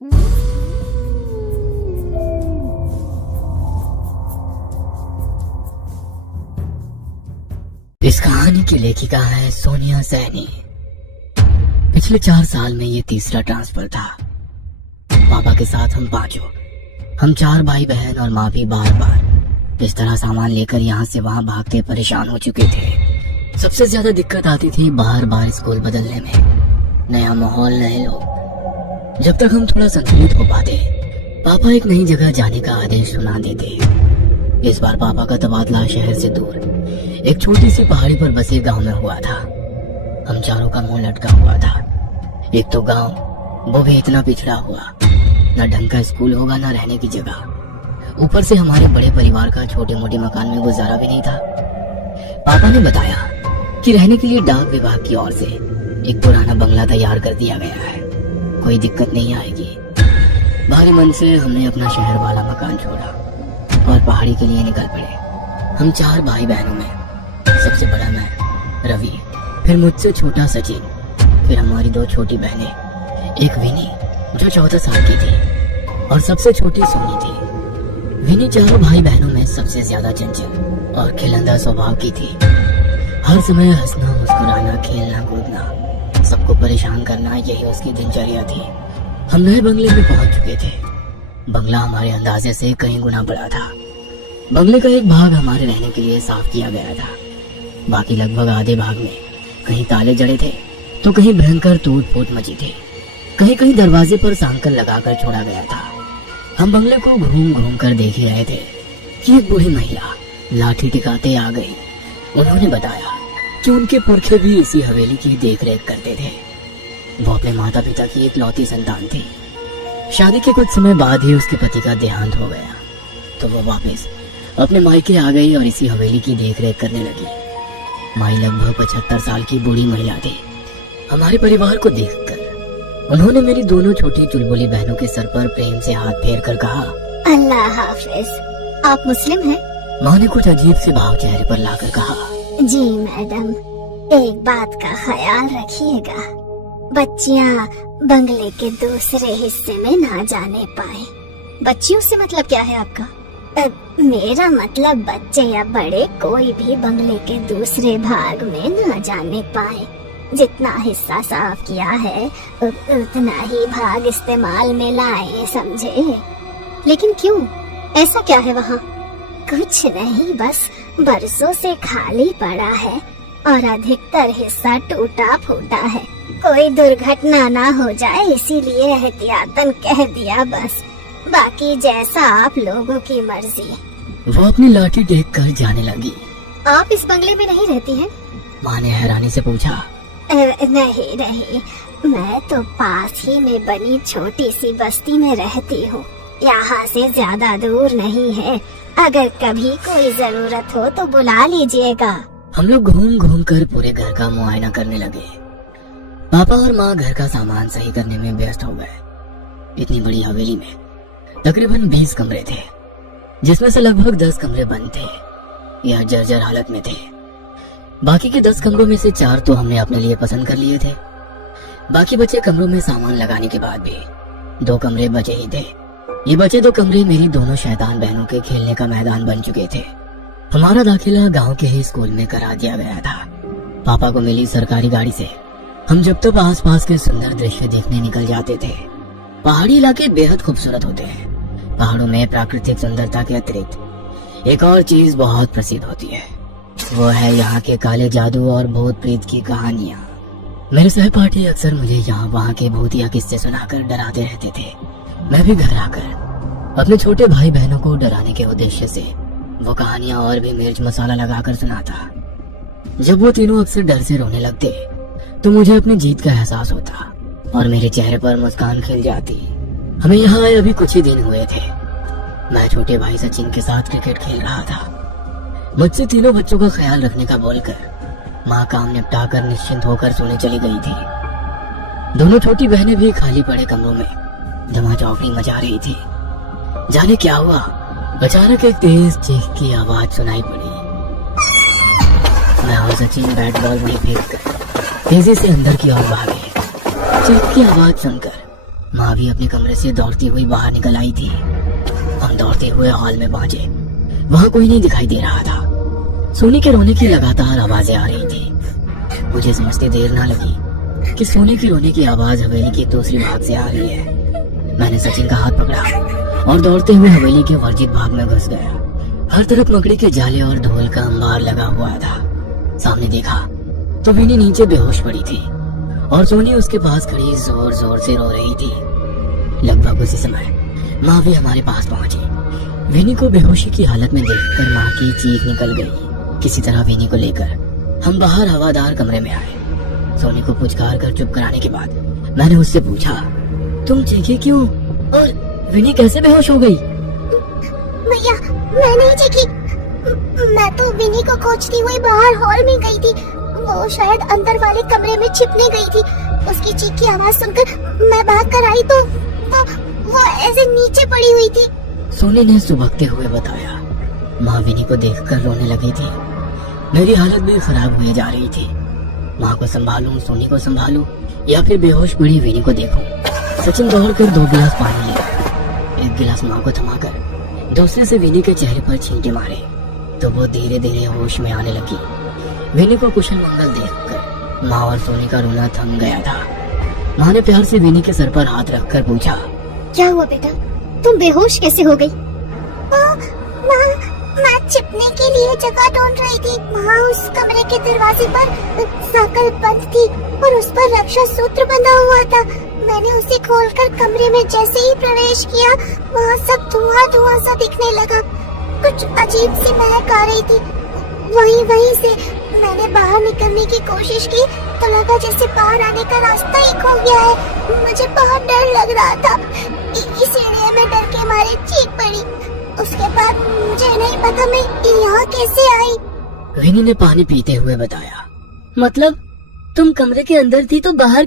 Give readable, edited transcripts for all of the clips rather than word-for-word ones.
इस कहानी की लेखिका है सोनिया सैनी। पिछले 4 साल में ये तीसरा ट्रांसफर था। पापा के साथ हम पांचों, हम 4 भाई बहन और माँ भी बार बार इस तरह सामान लेकर यहाँ से वहाँ भागते परेशान हो चुके थे। सबसे ज्यादा दिक्कत आती थी बार बार स्कूल बदलने में, नया माहौल, नए लोग। जब तक हम थोड़ा संतुलित हो पाते, पापा एक नई जगह जाने का आदेश सुना देते। इस बार पापा का तबादला शहर से दूर एक छोटी सी पहाड़ी पर बसे गांव में हुआ था। हम चारों का मुंह लटका हुआ था। एक तो गांव, वो भी इतना पिछड़ा हुआ, न ढंग का स्कूल होगा न रहने की जगह। ऊपर से हमारे बड़े परिवार का छोटे मोटे मकान में गुजारा भी नहीं था। पापा ने बताया कि रहने के लिए डाक विभाग की ओर से एक पुराना बंगला तैयार कर दिया गया है, कोई दिक्कत नहीं आएगी। भारी मन से हमने अपना शहर वाला मकान छोड़ा और पहाड़ी के लिए निकल पड़े। हम 4 भाई बहनों में सबसे बड़ा मैं, रवि, फिर मुझसे छोटा सचिन, फिर हमारी 2 छोटी बहनें, एक विनी जो 14 साल की थी और सबसे छोटी सोनी थी। विनी चारों भाई बहनों में सबसे ज्यादा चंचल और खिलंदा स्वभाव की थी। हर समय हंसना, मुस्कुराना, खेलना, कूदना, सबको परेशान करना, यही उसकी दिनचर्या थी। हम नए बंगले में पहुंच चुके थे। बंगला हमारे अंदाजे से कहीं गुना बड़ा था। बंगले का एक भाग हमारे रहने के लिए साफ किया गया था, बाकी लगभग आधे भाग में कहीं ताले जड़े थे तो कहीं भयंकर टूट फूट मची थी। कहीं कहीं दरवाजे पर सांकल लगाकर छोड़ा गया था। हम बंगले को घूम घूम कर देख ही रहे थे कि एक बूढ़ी महिला लाठी टिकाते आ गई। उन्होंने बताया कि उनके पुरखे भी इसी हवेली की देख रेख करते थे। वो अपने माता पिता की इकलौती संतान थी। शादी के कुछ समय बाद ही उसके पति का देहांत हो गया तो वो वापस अपने मायके आ गई और इसी हवेली की देखरेख करने लगी। माई लगभग 75 साल की बूढ़ी महिला थी। हमारे परिवार को देखकर उन्होंने मेरी दोनों छोटी चुलबुली बहनों के सर पर प्रेम से हाथ फेर कर कहा, अल्लाह हाफिज। आप मुस्लिम हैं? माँ ने कुछ अजीब से भाव चेहरे पर लाकर कहा, जी मैडम, एक बात का ख्याल रखिएगा, बच्चियाँ बंगले के दूसरे हिस्से में ना जाने पाए। बच्चियों से मतलब क्या है आपका? मेरा मतलब बच्चे या बड़े कोई भी बंगले के दूसरे भाग में ना जाने पाए। जितना हिस्सा साफ किया है उतना ही भाग इस्तेमाल में लाए, समझे? लेकिन क्यों? ऐसा क्या है वहाँ? कुछ नहीं, बस बरसों से खाली पड़ा है और अधिकतर हिस्सा टूटा फूटा है। कोई दुर्घटना ना हो जाए इसीलिए एहतियातन कह दिया बस। बाकी जैसा आप लोगों की मर्जी। वो अपनी लाठी टेक कर जाने लगी। आप इस बंगले में नहीं रहती हैं? माँ ने हैरानी से पूछा। नहीं, मैं तो पास ही में बनी छोटी सी बस्ती में रहती हूँ। यहाँ से ज्यादा दूर नहीं है। अगर कभी कोई जरूरत हो तो बुला लीजिएगा। हम लोग घूम घूम कर पूरे घर का मुआयना करने लगे। पापा और माँ घर का सामान सही करने में व्यस्त हो गए। इतनी बड़ी हवेली में तकरीबन 20 कमरे थे, जिसमें से लगभग 10 कमरे बंद थे या जर्जर हालत में थे। बाकी के 10 कमरों में से 4 तो हमने अपने लिए पसंद कर लिए थे। बाकी बचे कमरों में सामान लगाने के बाद भी 2 कमरे बचे ही थे। ये बचे 2 कमरे मेरी दोनों शैतान बहनों के खेलने का मैदान बन चुके थे। हमारा दाखिला गांव के ही स्कूल में करा दिया गया था। पापा को मिली सरकारी गाड़ी से हम जब तक आसपास के सुंदर दृश्य देखने निकल जाते थे। पहाड़ी इलाके बेहद खूबसूरत होते हैं। पहाड़ों में प्राकृतिक सुंदरता के अतिरिक्त एक और चीज बहुत प्रसिद्ध होती है, वो है यहाँ के काले जादू और भूत प्रेत की कहानियाँ। मेरे सहपाठी अक्सर मुझे यहाँ वहाँ के भूतिया किस्से सुनाकर डराते रहते थे। मैं भी घर आकर अपने छोटे भाई बहनों को डराने के उद्देश्य से वो कहानियाँ और भी मिर्च मसाला लगाकर सुनाता। जब वो तीनों अक्सर डर से रोने लगते तो मुझे अपनी जीत का एहसास होता और मेरे चेहरे पर मुस्कान खिल जाती। हमें यहाँ आए अभी कुछ ही दिन हुए थे। मैं छोटे भाई सचिन के साथ क्रिकेट खेल रहा था। मुझसे तीनों बच्चों का ख्याल रखने का बोलकर माँ काम निपटा कर निश्चिंत होकर सोने चली गई थी। दोनों छोटी बहनें भी खाली पड़े कमरों में धमाचौकड़ी मचा रही थी। जाने क्या हुआ, अचानक एक तेज चीख की आवाज सुनाई पड़ी। मैं और सचिन बैट बॉल वहीं फेंक कर तेजी से अंदर की ओर भागे। चीख की आवाज सुनकर माँ भी अपने कमरे से दौड़ती हुई बाहर निकल आई थी। हम दौड़ते हुए हॉल में पहुंचे। वहां कोई नहीं दिखाई दे रहा था। सोनी के रोने की लगातार आवाजें आ रही थी। मुझे समझते देर ना लगी कि सोनी की रोने की आवाज हवेली की दूसरी भाग से आ रही है। मैंने सचिन का हाथ पकड़ा और दौड़ते हुए हवेली के वर्जित भाग में घुस गया। हर तरफ मकड़ी के जाले और ढोल का अंबार लगा हुआ था। सामने देखा तो विनी नीचे बेहोश पड़ी थी और सोनी उसके पास खड़ी जोर जोर से रो रही थी। लगभग उसी समय माँ भी हमारे पास पहुंची। विनी को बेहोशी की हालत में देखकर माँ की चीख निकल गई। किसी तरह विनी को लेकर हम बाहर हवादार कमरे में आए। सोनी को पुचकार कर चुप कराने के बाद मैंने उससे पूछा, तुम चीखे क्यों और विनी कैसे बेहोश हो गई? भैया मैं नहीं चीखी, मैं तो विनी को खोजती हुई बाहर हॉल में गई थी। वो शायद अंदर वाले कमरे में छिपने गई थी। उसकी चीख की आवाज सुनकर मैं भाग कर आई तो वो ऐसे नीचे पड़ी हुई थी। सोनी ने सुबकते हुए बताया। माँ विनी को देखकर रोने लगी थी। मेरी हालत भी खराब हुई जा रही थी। माँ को संभालूं, सोनी को संभालूं या फिर बेहोश पड़ी विनी को देखूं। सचिन दौड़कर 2 गिलास पानी लिया। एक गिलास माँ को थमाकर दूसरे से विनी के चेहरे पर छींटे मारे तो वो धीरे धीरे होश में आने लगी। विनी को कुशल मंगल देखकर माँ और सोनी का रोना थम गया था। माँ ने प्यार से विनी के सर पर हाथ रखकर पूछा, क्या हुआ बेटा, तुम बेहोश कैसे हो गई? मैं छिपने के लिए जगह ढूंढ रही थी। वहाँ उस कमरे के दरवाजे पर साकल बंद थी और उस पर रक्षा सूत्र बंधा हुआ था। मैंने उसे खोलकर कमरे में जैसे ही प्रवेश किया वहाँ सब धुआं सा दिखने लगा। कुछ अजीब सी महक आ रही थी। वहीं से मैंने बाहर निकलने की कोशिश की तो लगा जैसे बाहर आने का रास्ता ही खो गया है। मुझे बहुत डर लग रहा था, इसीलिए मैं डर के मारे चीख पड़ी। उसके बाद मुझे नहीं पता मैं यहाँ कैसे आई। विनी ने पानी पीते हुए बताया, मतलब तुम कमरे के अंदर थी तो बाहर?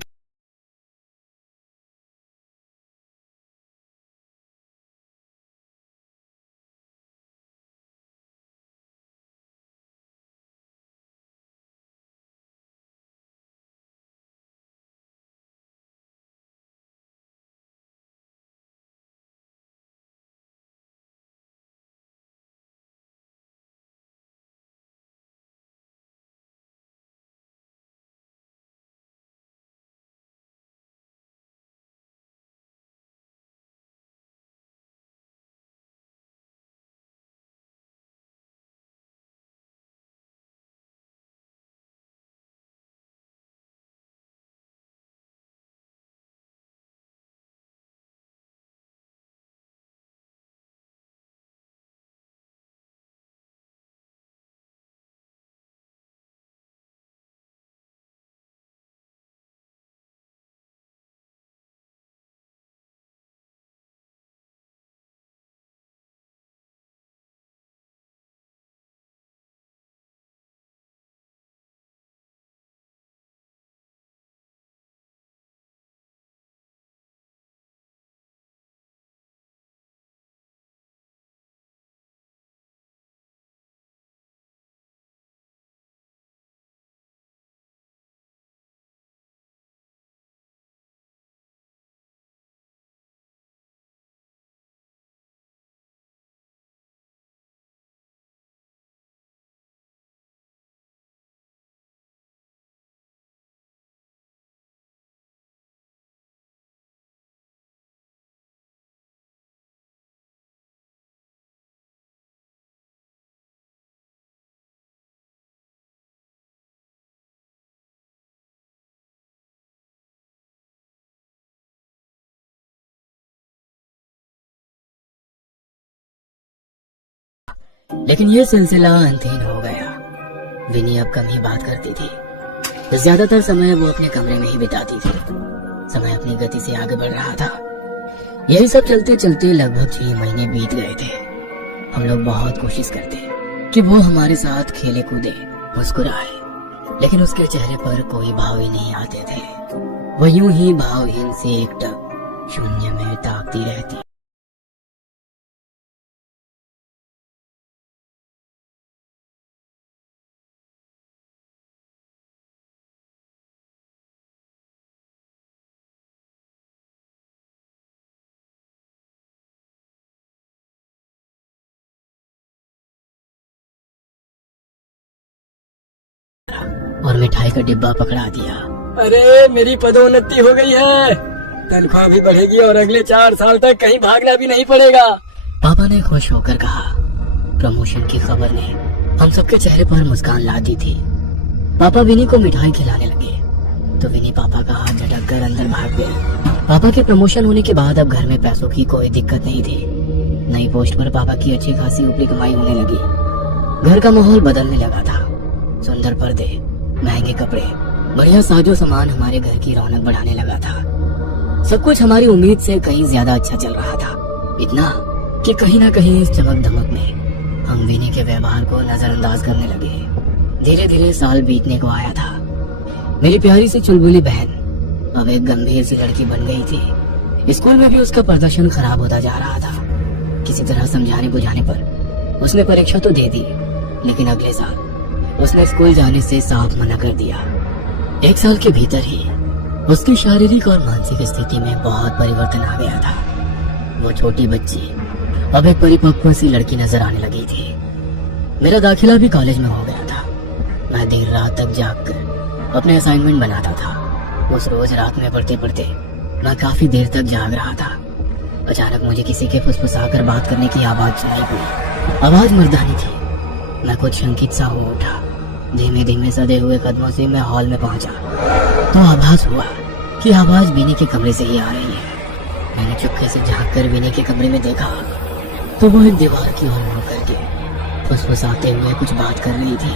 लेकिन ये सिलसिला अंतहीन हो गया। विनी अब कम ही बात करती थी। ज्यादातर समय वो अपने कमरे में ही बिताती थी। समय अपनी गति से आगे बढ़ रहा था। यही सब चलते चलते लगभग 6 महीने बीत गए थे। हम लोग बहुत कोशिश करते कि वो हमारे साथ खेले कूदे, मुस्कुराए, लेकिन उसके चेहरे पर कोई भाव ही नहीं आते थे। वो यूं ही भावहीन से एकटक शून्य में ताकती रहती। और मिठाई का डिब्बा पकड़ा दिया। अरे मेरी पदोन्नति हो गई है, तनख्वाह भी बढ़ेगी और अगले 4 साल तक कहीं भागना भी नहीं पड़ेगा। पापा ने खुश होकर कहा। प्रमोशन की खबर ने हम सबके चेहरे पर मुस्कान ला दी थी। पापा विनी को मिठाई खिलाने लगे तो विनी पापा का हाथ झटक कर अंदर भाग गई। पापा के प्रमोशन होने के बाद अब घर में पैसों की कोई दिक्कत नहीं थी। नई पोस्ट पर पापा की अच्छी खासी ऊपरी कमाई होने लगी। घर का माहौल बदलने लगा था। सुंदर पर्दे, महंगे कपड़े, बढ़िया साजो सामान हमारे घर की रौनक बढ़ाने लगा था। सब कुछ हमारी उम्मीद से कहीं ज्यादा अच्छा चल रहा था। इतना कि कहीं ना कहीं इस चमक धमक में हम विनी के व्यवहार को नजरअंदाज करने लगे। धीरे धीरे साल बीतने को आया था। मेरी प्यारी सी चुलबुली बहन अब एक गंभीर सी लड़की बन गई थी। स्कूल में भी उसका प्रदर्शन खराब होता जा रहा था। किसी तरह समझाने बुझाने पर उसने परीक्षा तो दे दी, लेकिन अगले साल उसने स्कूल जाने से साफ मना कर दिया। 1 साल के भीतर ही उसकी शारीरिक और मानसिक स्थिति में बहुत परिवर्तन आ गया था। वो छोटी बच्ची अब एक परिपक्व सी लड़की नजर आने लगी थी। मेरा दाखिला भी कॉलेज में हो गया था। मैं देर रात तक जागकर अपने असाइनमेंट बनाता था। उस रोज रात में पढ़ते पढ़ते मैं काफी देर तक जाग रहा था। अचानक मुझे किसी के फुसफुसाकर बात करने की आवाज सुनाई पड़ी। आवाज मर्दानी थी। मैं कुछ शंकित सा हो उठा। धीमे धीमे सदे हुए कदमों से मैं हॉल में पहुंचा तो आभास हुआ कि आवाज विनी के कमरे से ही आ रही है। मैंने चुपके से झांक कर विनी के कमरे में देखा तो वो एक दीवार की ओर मुड़ करके फुसफुसाते हुए कुछ बात कर रही थी।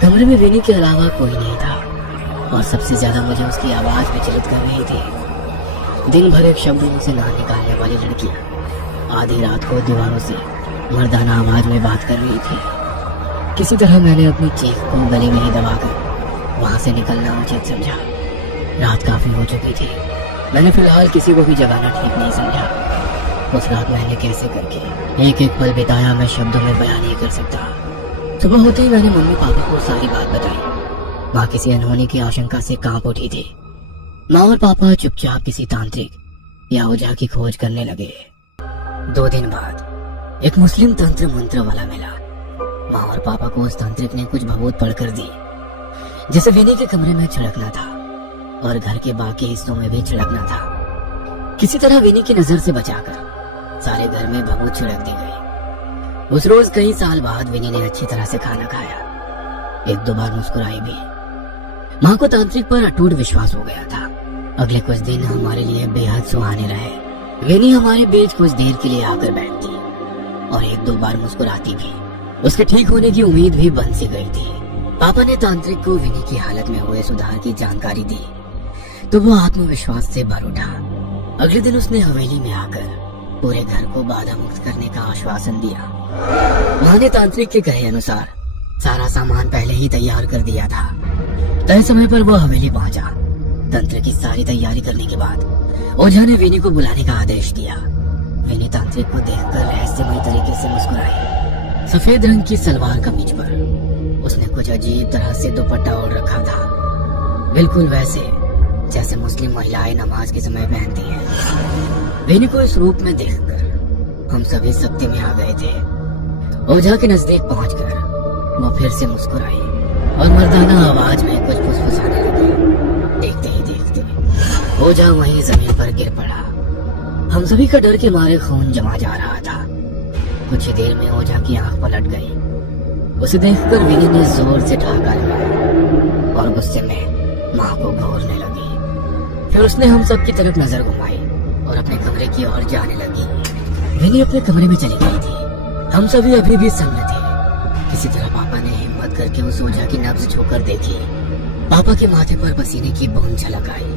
कमरे में विनी के अलावा कोई नहीं था और सबसे ज्यादा मुझे उसकी आवाज विचलित कर रही थी। दिन भर एक शब्द मुंह से ना निकालने वाली लड़की आधी रात को दीवारों से मर्दाना आवाज में बात कर रही थी। किसी तरह मैंने अपनी चीख को गले में ही दबाकर वहां से निकलना उचित समझा। रात काफी हो चुकी थी। मैंने फिलहाल किसी को भी जगाना ठीक नहीं समझा। उस रात मैंने कैसे करके एक एक पल बिताया मैं शब्दों में बयान नहीं कर सकता। सुबह होते ही मैंने मम्मी पापा को सारी बात बताई। माँ किसी अनहोनी की आशंका से कांप उठी थी। माँ और पापा चुपचाप किसी तांत्रिक या ओझा की खोज करने लगे। 2 दिन बाद एक मुस्लिम तंत्र मंत्र वाला मिला। माँ और पापा को उस तांत्रिक ने कुछ भभूत पढ़कर दी, जिसे विनी के कमरे में छिड़कना था और घर के बाकी हिस्सों में भी छिड़कना था। किसी तरह विनी की नजर से बचाकर सारे घर में भभूत छिड़क दी गई। उस रोज कई साल बाद विनी ने अच्छी तरह से खाना खाया। 1-2 बार मुस्कुराई भी। माँ को तांत्रिक पर अटूट विश्वास हो गया था। अगले कुछ दिन हमारे लिए बेहद सुहाने रहे। विनी हमारे बीच कुछ देर के लिए आकर बैठती और 1-2 बार मुस्कुराती भी। उसके ठीक होने की उम्मीद भी बन सी गई थी। पापा ने तांत्रिक को विनी की हालत में हुए सुधार की जानकारी दी तो वो आत्मविश्वास से भर उठा। अगले दिन उसने हवेली में आकर पूरे घर को बाधा मुक्त करने का आश्वासन दिया। माँ ने तांत्रिक के कहे अनुसार सारा सामान पहले ही तैयार कर दिया था। तय समय पर वो हवेली पहुंचा। तंत्र की सारी तैयारी करने के बाद ओझा ने विनी को बुलाने का आदेश दिया। विनी तांत्रिक को देखकर रहस्यमय तरीके से मुस्कुराई। सफेद रंग की सलवार कमीज पर उसने कुछ अजीब तरह से दुपट्टा ओढ़ रखा था, बिल्कुल वैसे जैसे मुस्लिम महिलाएं नमाज के समय पहनती हैं। विनी को इस रूप में देखकर हम सभी सत्य में आ गए थे। ओझा के नजदीक पहुंचकर वो फिर से मुस्कुराई और मर्दाना आवाज में कुछ फुसफुसाने लगी। देखते ही देखते ओझा वहीं जमीन पर गिर पड़ा। हम सभी का डर के मारे खून जमा जा रहा था। कुछ ही देर में ओझा की आंख पलट गई। उसे देखकर विनी ने जोर से ठहाका लगाया और गुस्से में माँ को घूरने लगी। फिर उसने हम सब की तरफ नजर घुमाई और अपने कमरे की ओर जाने लगी। विनी अपने कमरे में चली गई थी। हम सभी अभी भी सन्न थे। किसी तरह पापा ने हिम्मत करके उस ओझा की नब्ज छूकर देखी। पापा के माथे पर पसीने की बूंद झलक आई।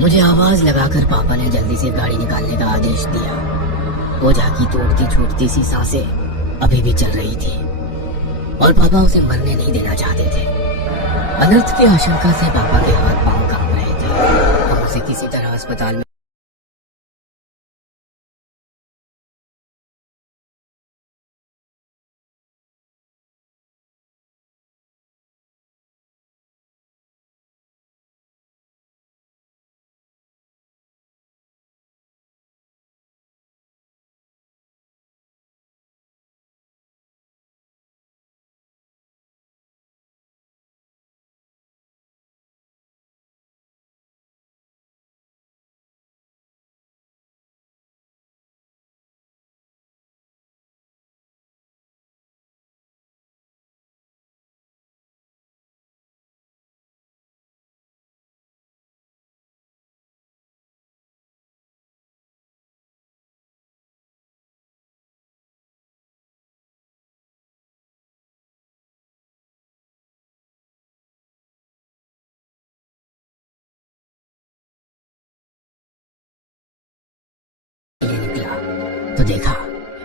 मुझे आवाज लगाकर पापा ने जल्दी से गाड़ी निकालने का आदेश दिया। ओझा की टूटती छूटती सी सांसें अभी भी चल रही थी और पापा उसे मरने नहीं देना चाहते थे। अनर्थ की आशंका से पापा के हाथ पांव कांप रहे थे। हम उसे किसी तरह अस्पताल में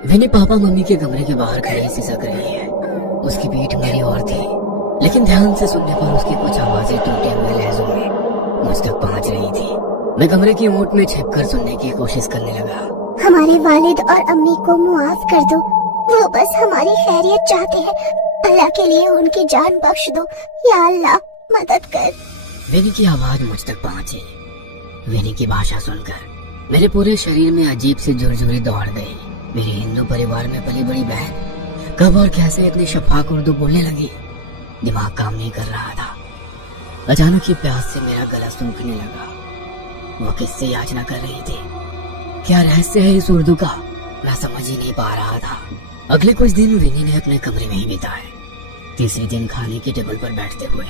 विनी पापा मम्मी के कमरे के बाहर खड़ी सिसक रही है। उसकी पीठ मेरी ओर थी, लेकिन ध्यान से सुनने पर उसकी कुछ आवाजें टूटे हुए लहजों में मुझ तक पहुंच रही थी। मैं कमरे की ओट में छिपकर सुनने की कोशिश करने लगा। हमारे वालिद और अम्मी को मुआफ कर दो, वो बस हमारी खैरियत चाहते हैं। अल्लाह के लिए उनकी जान बख्श दो, या अल्लाह मदद कर। विनी की आवाज मुझ तक पहुंची। विनी की भाषा सुनकर मेरे पूरे शरीर में अजीब सी झुरझुरी दौड़ गई। मेरे हिंदू परिवार में पली बड़ी बहन कब और कैसे इतनी शफाक उर्दू बोलने लगी? दिमाग काम नहीं कर रहा था। अचानक ही प्यास से मेरा गला सूखने लगा। वो किससे याचना कर रही थी? क्या रहस्य है इस उर्दू का? मैं समझ ही नहीं पा रहा था। अगले कुछ दिन विनी ने अपने कमरे में ही बिताए। तीसरे दिन खाने की टेबल पर बैठते हुए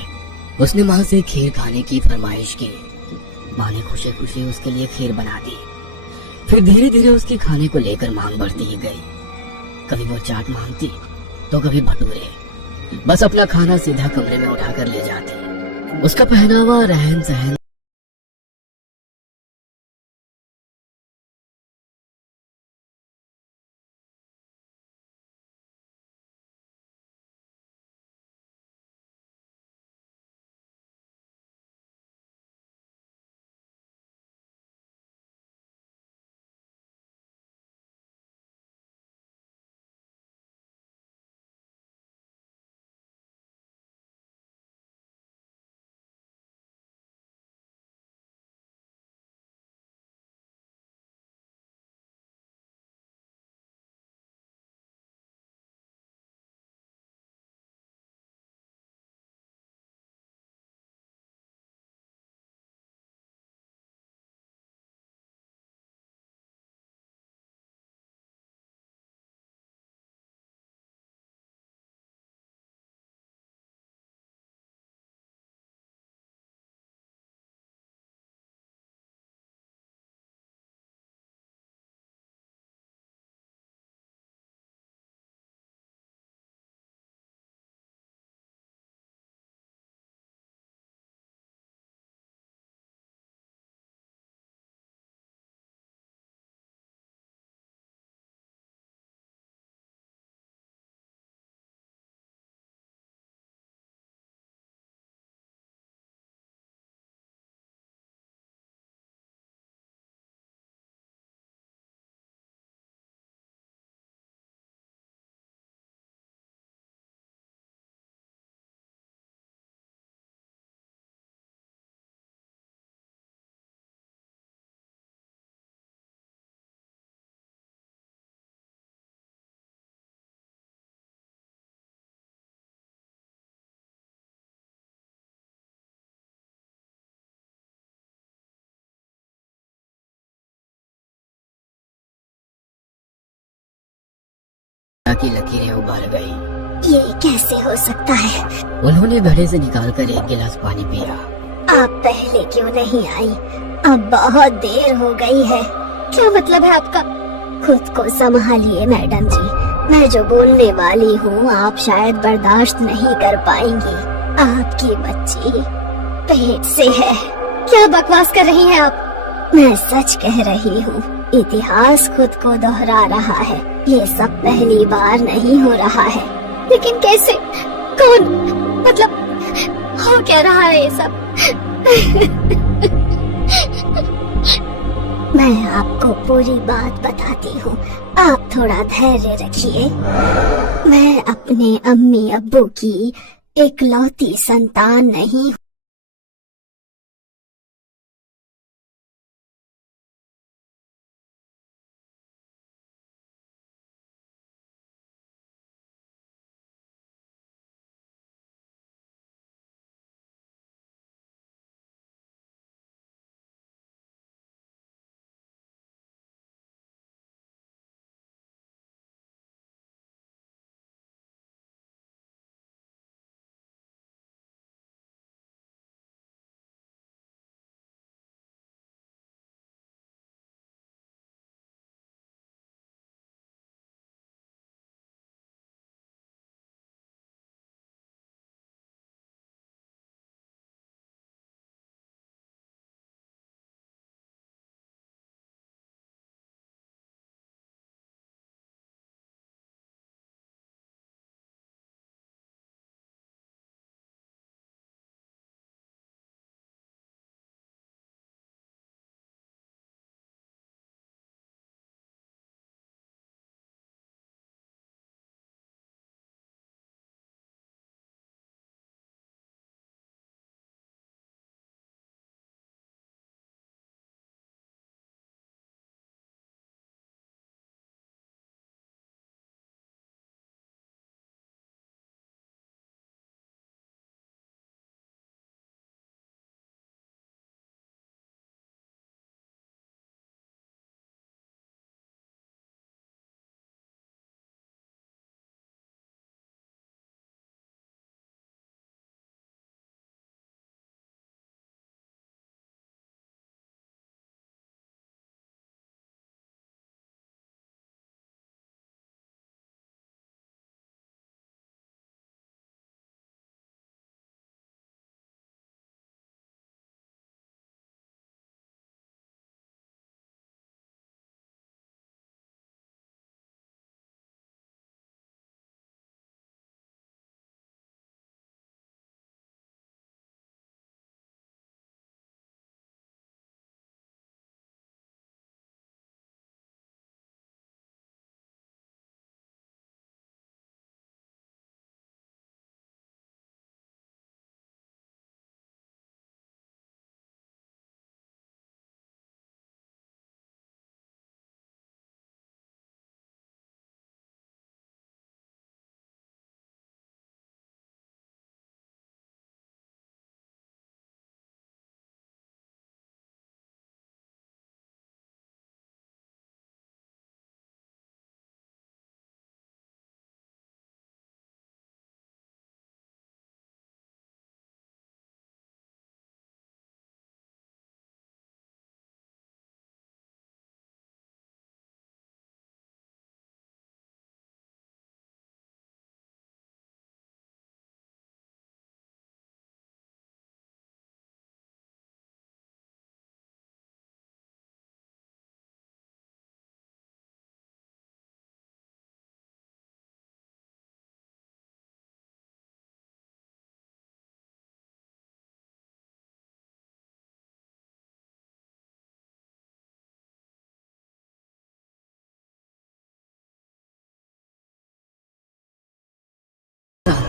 उसने माँ से खीर खाने की फरमाइश की। माँ ने खुशी खुशी उसके लिए खीर बना दी। फिर धीरे धीरे उसके खाने को लेकर मांग बढ़ती ही गई। कभी वो चाट मांगती तो कभी भटूरे। बस अपना खाना सीधा कमरे में उठाकर ले जाती। उसका पहनावा, रहन सहन की लकीरें उबाल गई। ये कैसे हो सकता है? उन्होंने घड़े से निकालकर एक गिलास पानी पिया। आप पहले क्यों नहीं आई? अब बहुत देर हो गई है। क्या मतलब है आपका? खुद को संभालिए मैडम जी, मैं जो बोलने वाली हूँ आप शायद बर्दाश्त नहीं कर पाएंगी। आपकी बच्ची पेट से है। क्या बकवास कर रही हैं आप? मैं सच कह रही हूँ, इतिहास खुद को दोहरा रहा है। ये सब पहली बार नहीं हो रहा है। लेकिन कैसे? कौन? मतलब हो क्या रहा है ये सब? मैं आपको पूरी बात बताती हूँ, आप थोड़ा धैर्य रखिए। मैं अपने अम्मी अब्बू की इकलौती संतान नहीं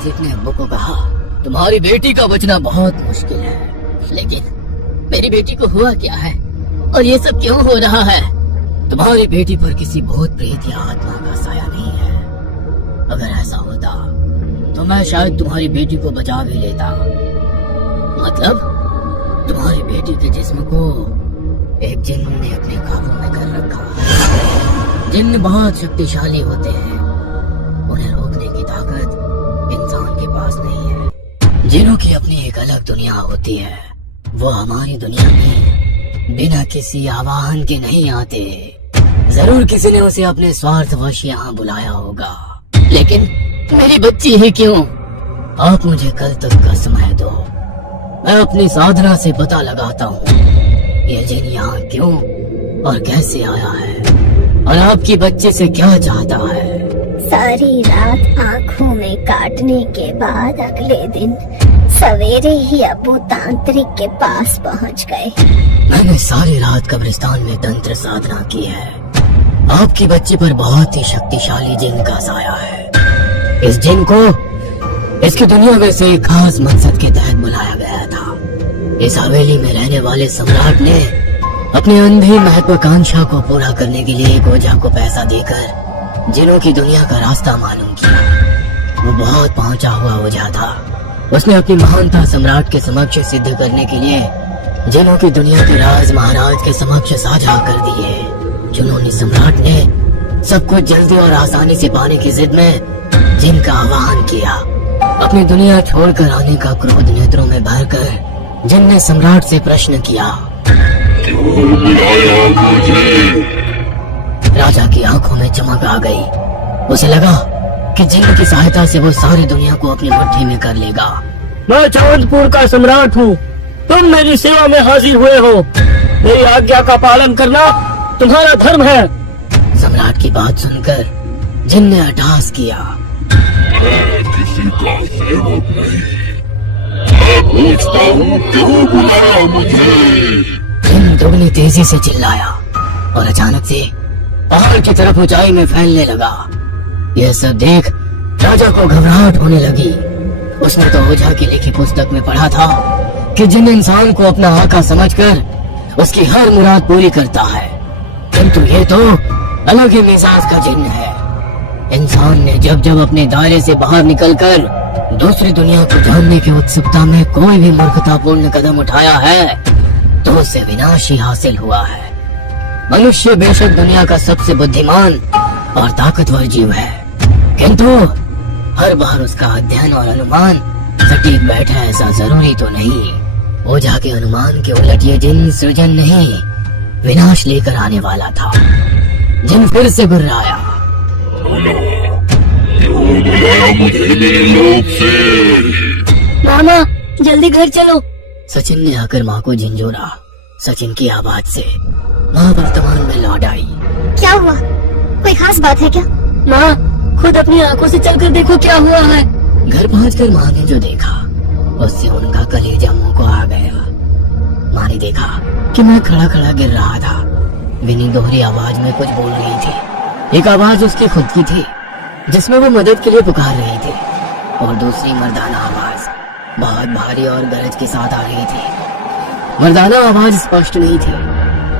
व्यक्ति अपने अब्बू को कहा, तुम्हारी बेटी का बचना बहुत मुश्किल है, लेकिन मेरी बेटी को हुआ क्या है और ये सब क्यों हो रहा है? तुम्हारी बेटी पर किसी भूत प्रेत या आत्मा का साया नहीं है। अगर ऐसा होता तो मैं शायद तुम्हारी बेटी को बचा भी लेता। मतलब तुम्हारी बेटी के जिस्म को एक जिन्न ने अपने काबू में कर रखा। जिन्न बहुत शक्तिशाली होते हैं, उन्हें रोकने की ताकत इंसान के पास नहीं है। जिन्हों की अपनी एक अलग दुनिया होती है, वो हमारी दुनिया में बिना किसी आवाहन के नहीं आते। जरूर किसी ने उसे अपने स्वार्थवश यहाँ बुलाया होगा, लेकिन मेरी बच्ची ही क्यों? आप मुझे कल तक का समय दो, मैं अपनी साधना से पता लगाता हूँ ये जिन यहाँ क्यों और कैसे आया है और आपकी बच्चे से क्या चाहता है। सारी रात आँखों में काटने के बाद अगले दिन सवेरे ही अबू तांत्रिक के पास पहुँच गए। मैंने सारी रात कब्रिस्तान में तंत्र साधना की है। आपकी बच्ची पर बहुत ही शक्तिशाली जिन का साया है। इस जिन को इसकी दुनिया में से एक खास मकसद के तहत बुलाया गया था। इस हवेली में रहने वाले सम्राट ने अपनी अंधी महत्वाकांक्षा को पूरा करने के लिए एक ओझा को पैसा देकर जिनों की दुनिया का रास्ता मालूम किया। वो बहुत पहुंचा हुआ ओझा था। उसने अपनी महानता सम्राट के समक्ष सिद्ध करने के लिए जिनों की दुनिया के राज महाराज के समक्ष साझा कर दिए। जुनूनी सम्राट ने सब कुछ जल्दी और आसानी से पाने की जिद में जिनका आह्वान किया। अपनी दुनिया छोड़कर आने का क्रोध नेत्रों में भरकर जिन ने सम्राट से प्रश्न किया, क्यों बुलाया मुझे? राजा की आंखों में चमक आ गई। उसे लगा कि जिन की सहायता से वो सारी दुनिया को अपनी मुट्ठी में कर लेगा। मैं चांदपुर का सम्राट हूँ, तुम मेरी सेवा में हाजिर हुए हो। मेरी आज्ञा का पालन करना तुम्हारा धर्म है। सम्राट की बात सुनकर जिन ने अट्टहास किया, मैं किसी का सेवक नहीं, मैं पूछता हूँ क्यों बुलाया मुझे? जिन दुगनी तेजी से चिल्लाया और अचानक से पहाड़ की तरफ ऊंचाई में फैलने लगा। यह सब देख राजा को घबराहट होने लगी। उसने तो ओझा की लिखी पुस्तक में पढ़ा था कि जिन इंसान को अपना आका समझकर उसकी हर मुराद पूरी करता है, किंतु ये तो अलग ही मिजाज का जिन्न है। इंसान ने जब जब अपने दायरे से बाहर निकलकर दूसरी दुनिया को जानने की उत्सुकता में कोई भी मूर्खतापूर्ण कदम उठाया है तो उसे विनाश ही हासिल हुआ है। मनुष्य बेशक दुनिया का सबसे बुद्धिमान और ताकतवर जीव है, किंतु हर बार उसका अध्ययन और अनुमान सटीक बैठा ऐसा जरूरी तो नहीं। ओझा के अनुमान के उलट ये जिन सृजन नहीं विनाश लेकर आने वाला था। जिन फिर से गुर्राया, क्यों बुलाया मुझे मेरे लोग से? मामा जल्दी घर चलो। सचिन ने आकर माँ को झिंझोरा। सचिन की आवाज से माँ वर्तमान में लौट आई। क्या हुआ? कोई खास बात है क्या? माँ खुद अपनी आंखों से चलकर देखो क्या हुआ है। घर पहुंचकर माँ ने जो देखा उससे उनका कलेजा मुंह को आ गया। माँ ने देखा कि मैं खड़ा खड़ा गिर रहा था। विनी दोहरी आवाज में कुछ बोल रही थी। एक आवाज उसकी खुद की थी जिसमें वो मदद के लिए पुकार रही थी, और दूसरी मर्दाना आवाज बहुत भारी और गरज के साथ आ रही थी। मर्दाना आवाज स्पष्ट नहीं थी,